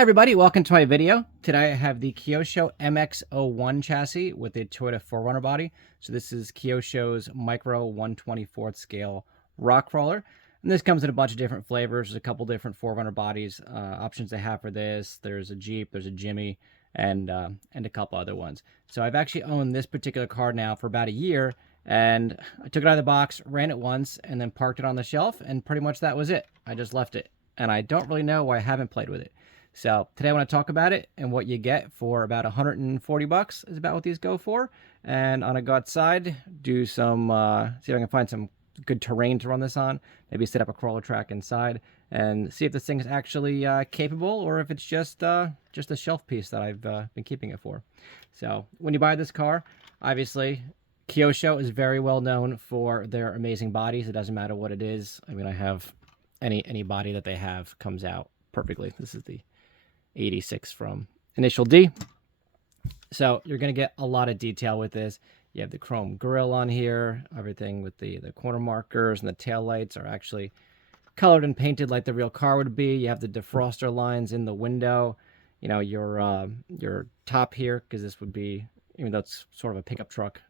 Hi everybody, welcome to my video. Today I have the Kyosho MX-01 chassis with the Toyota 4Runner body. So this is Kyosho's micro 1/24th scale rock crawler. And this comes in a bunch of different flavors. There's a couple different 4Runner bodies options they have for this. There's a Jeep, there's a Jimmy, and a couple other ones. So I've actually owned this particular car now for about a year, and I took it out of the box, ran it once, and then parked it on the shelf, and pretty much that was it. I just left it, and I don't really know why I haven't played with it. So today I want to talk about it and what you get for about 140 bucks is about what these go for. And I'm gonna go outside, do some, see if I can find some good terrain to run this on. Maybe set up a crawler track inside and see if this thing is actually capable or if it's just a shelf piece that I've been keeping it for. So when you buy this car, obviously Kyosho is very well known for their amazing bodies. It doesn't matter what it is. I mean, I have any body that they have comes out perfectly. This is the 86 from Initial D. So you're going to get a lot of detail with this. You have the chrome grille on here. Everything with the corner markers and the tail lights are actually colored and painted like the real car would be. You have the defroster lines in the window. You know, your top here, because this would be, even though it's sort of a pickup truck,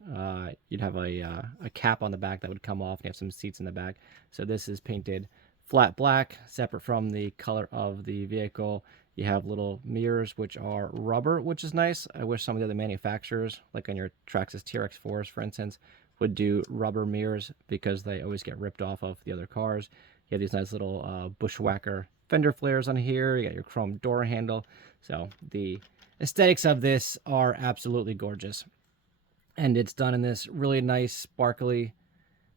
you'd have a cap on the back that would come off, and you have some seats in the back. So this is painted flat black, separate from the color of the vehicle. You have little mirrors, which are rubber, which is nice. I wish some of the other manufacturers, like on your Traxxas TRX4s, for instance, would do rubber mirrors because they always get ripped off of the other cars. You have these nice little bushwhacker fender flares on here. You got your chrome door handle. So the aesthetics of this are absolutely gorgeous. And it's done in this really nice, sparkly,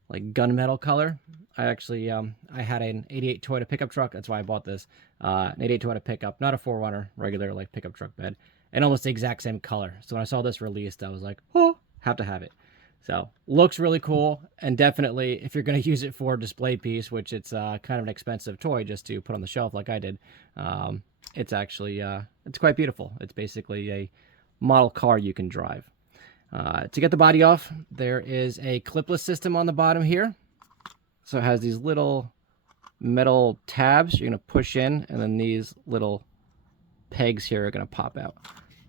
like gunmetal color. I actually, I had an 88 Toyota pickup truck. That's why I bought this. An 88 Toyota pickup, not a 4Runner, regular like pickup truck bed, and almost the exact same color. So when I saw this released, I was like, oh, have to have it. So looks really cool, and definitely if you're going to use it for a display piece, which it's kind of an expensive toy just to put on the shelf like I did, it's actually, it's quite beautiful. It's basically a model car you can drive. To get the body off, there is a clipless system on the bottom here. So it has these little metal tabs you're going to push in, and then these little pegs here are going to pop out.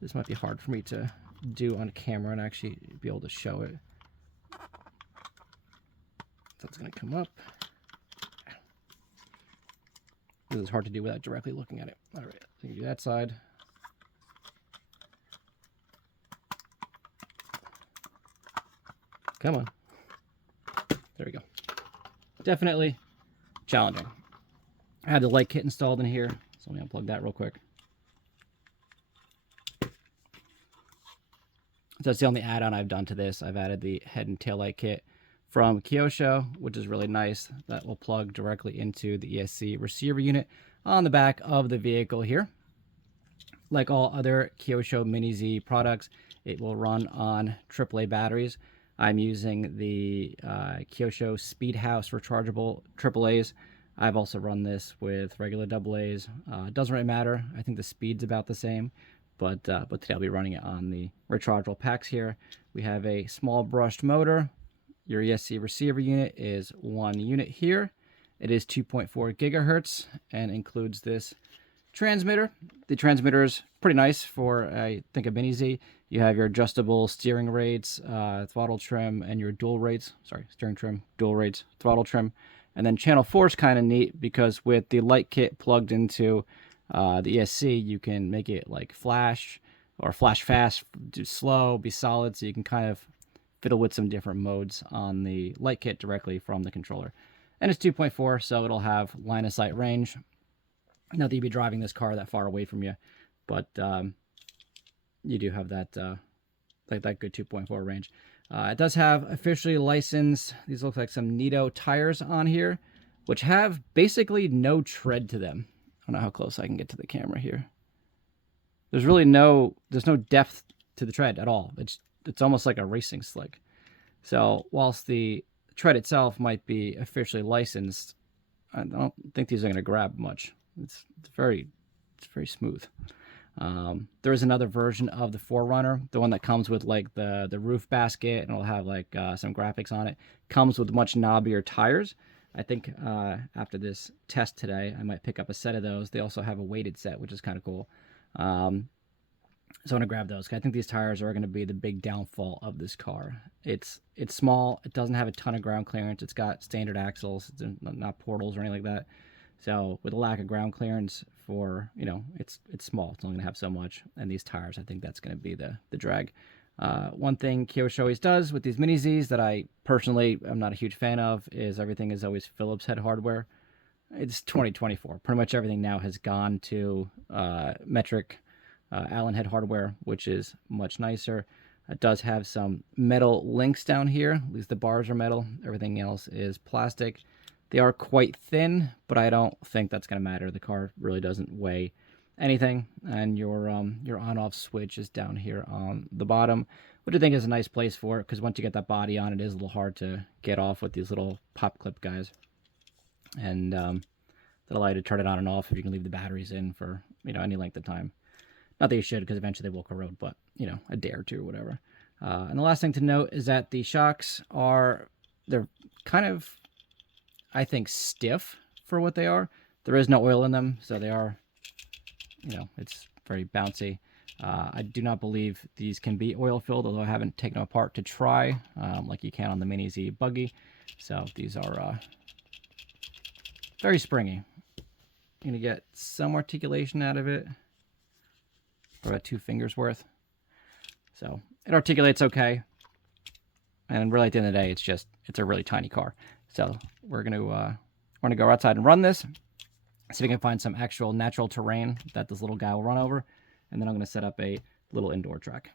This might be hard for me to do on camera and actually be able to show it. So it's going to come up. This is hard to do without directly looking at it. All right, so you can do that side. Come on. There we go. Definitely challenging. I had the light kit installed in here, so let me unplug that real quick. So that's the only add-on I've done to this. I've added the head and tail light kit from Kyosho, which is really nice. That will plug directly into the ESC receiver unit on the back of the vehicle here. Like all other Kyosho Mini Z products, it will run on AAA batteries. I'm using the Kyosho Speedhouse rechargeable AAAs. I've also run this with regular AA's. It doesn't really matter. I think the speed's about the same, but today I'll be running it on the rechargeable packs here. We have a small brushed motor. Your ESC receiver unit is one unit here. It is 2.4 gigahertz and includes this transmitter. The transmitter is pretty nice for, I think, a Mini Z. You have your adjustable steering rates, throttle trim, and your dual rates. Sorry, steering trim, dual rates, throttle trim. And then channel 4 is kind of neat because with the light kit plugged into the ESC, you can make it like flash or flash fast, do slow, be solid. So you can kind of fiddle with some different modes on the light kit directly from the controller. And it's 2.4, so it'll have line of sight range. Not that you'd be driving this car that far away from you, but you do have that that good 2.4 range. It does have officially licensed, these look like some Nito tires on here, which have basically no tread to them. I don't know how close I can get to the camera here. There's really there's no depth to the tread at all. It's almost like a racing slick. So whilst the tread itself might be officially licensed, I don't think these are going to grab much. It's very smooth. There is another version of the 4Runner, the one that comes with like the roof basket, and it'll have like some graphics on it. Comes with much knobbier tires. I think after this test today, I might pick up a set of those. They also have a weighted set, which is kind of cool. So I'm gonna grab those. I think these tires are gonna be the big downfall of this car. It's small. It doesn't have a ton of ground clearance. It's got standard axles, it's not portals or anything like that. So with a lack of ground clearance for, it's small. It's only gonna have so much. And these tires, I think that's gonna be the drag. One thing Kyosho always does with these Mini Zs that I personally am not a huge fan of is everything is always Phillips head hardware. It's 2024. Pretty much everything now has gone to metric Allen head hardware, which is much nicer. It does have some metal links down here. At least the bars are metal. Everything else is plastic. They are quite thin, but I don't think that's going to matter. The car really doesn't weigh anything, and your on-off switch is down here on the bottom, which I think is a nice place for it, because once you get that body on, it is a little hard to get off with these little pop clip guys. And that allow you to turn it on and off if you can leave the batteries in for any length of time. Not that you should, because eventually they will corrode, but a day or two or whatever. And the last thing to note is that the shocks they're kind of, I think, stiff for what they are. There is no oil in them, so they are, it's very bouncy. I do not believe these can be oil filled, although I haven't taken them apart to try, like you can on the Mini Z buggy. So these are very springy. You're gonna get some articulation out of it, for about 2 fingers worth. So it articulates okay. And really at the end of the day, it's a really tiny car. So we're gonna go outside and run this. See if we can find some actual natural terrain that this little guy will run over. And then I'm gonna set up a little indoor track.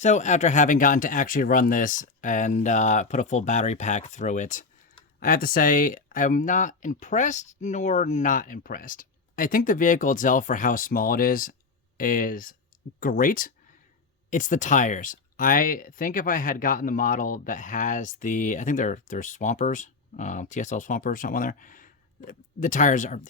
So after having gotten to actually run this and put a full battery pack through it, I have to say I'm not impressed nor not impressed. I think the vehicle itself, for how small it is great. It's the tires. I think if I had gotten the model that has the, I think they're Swampers, TSL Swampers, something on there. The tires are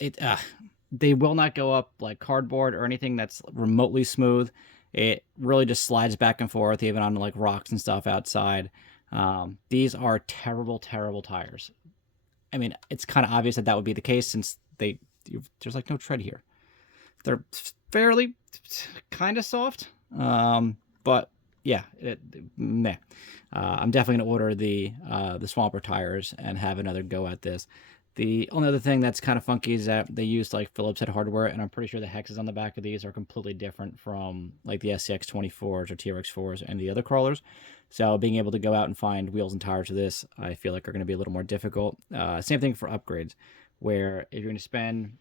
they will not go up like cardboard or anything that's remotely smooth. It really just slides back and forth, even on like rocks and stuff outside. These are terrible, terrible tires. I mean, it's kind of obvious that that would be the case since there's like no tread here. They're fairly kind of soft, but yeah, meh. I'm definitely gonna order the Swamper tires and have another go at this. The only other thing that's kind of funky is that they use like Phillips head hardware, and I'm pretty sure the hexes on the back of these are completely different from like the SCX-24s or TRX-4s and the other crawlers. So being able to go out and find wheels and tires for this, I feel like are going to be a little more difficult. Same thing for upgrades, where if you're going to spend,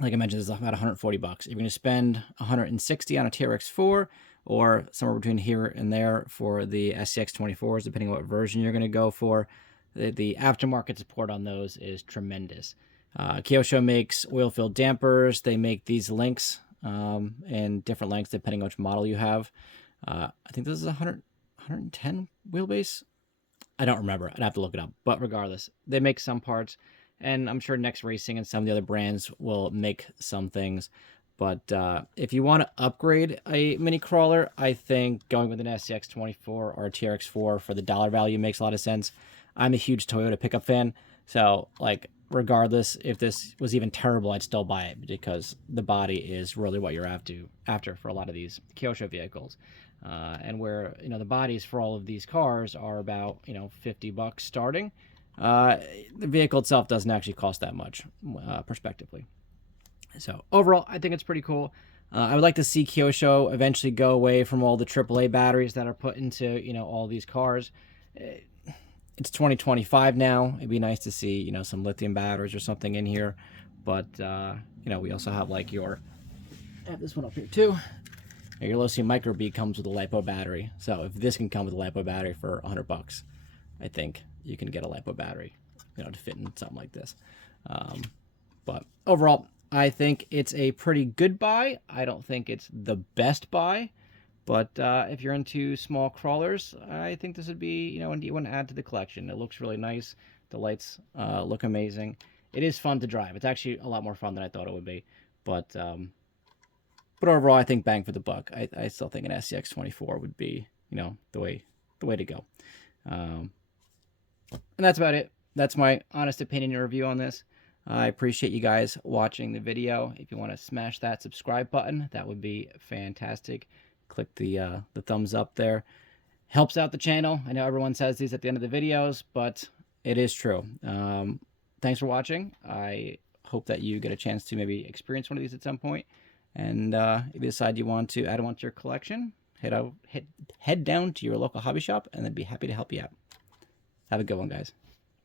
like I mentioned, this is about 140 bucks. If you're going to spend 160 on a TRX-4 or somewhere between here and there for the SCX-24s, depending on what version you're going to go for, the aftermarket support on those is tremendous. Kyosho makes oil-filled dampers. They make these links in different lengths depending on which model you have. I think this is 110 wheelbase. I don't remember. I'd have to look it up. But regardless, they make some parts, and I'm sure Next Racing and some of the other brands will make some things. But if you want to upgrade a mini crawler, I think going with an SCX-24 or a TRX-4 for the dollar value makes a lot of sense. I'm a huge Toyota pickup fan, so like regardless if this was even terrible, I'd still buy it because the body is really what you're after for a lot of these Kyosho vehicles. And where the bodies for all of these cars are about $50 starting, the vehicle itself doesn't actually cost that much, prospectively. So overall, I think it's pretty cool. I would like to see Kyosho eventually go away from all the AAA batteries that are put into all these cars. It's 2025 now. It'd be nice to see some lithium batteries or something in here, but we also have like I have this one up here too. Your lithium micro B comes with a LiPo battery, so if this can come with a LiPo battery for $100, I think you can get a LiPo battery, to fit in something like this. But overall, I think it's a pretty good buy. I don't think it's the best buy, but if you're into small crawlers, I think this would be a neat one to add to the collection. It looks really nice. The lights look amazing. It is fun to drive. It's actually a lot more fun than I thought it would be, but overall, I think bang for the buck. I still think an SCX-24 would be, the way to go. And that's about it. That's my honest opinion and review on this. I appreciate you guys watching the video. If you want to smash that subscribe button, that would be fantastic. Click the thumbs up there. Helps out the channel. I know everyone says these at the end of the videos, but it is true. Thanks for watching. I hope that you get a chance to maybe experience one of these at some point. And if you decide you want to add them onto your collection, head down to your local hobby shop, and they'd be happy to help you out. Have a good one, guys.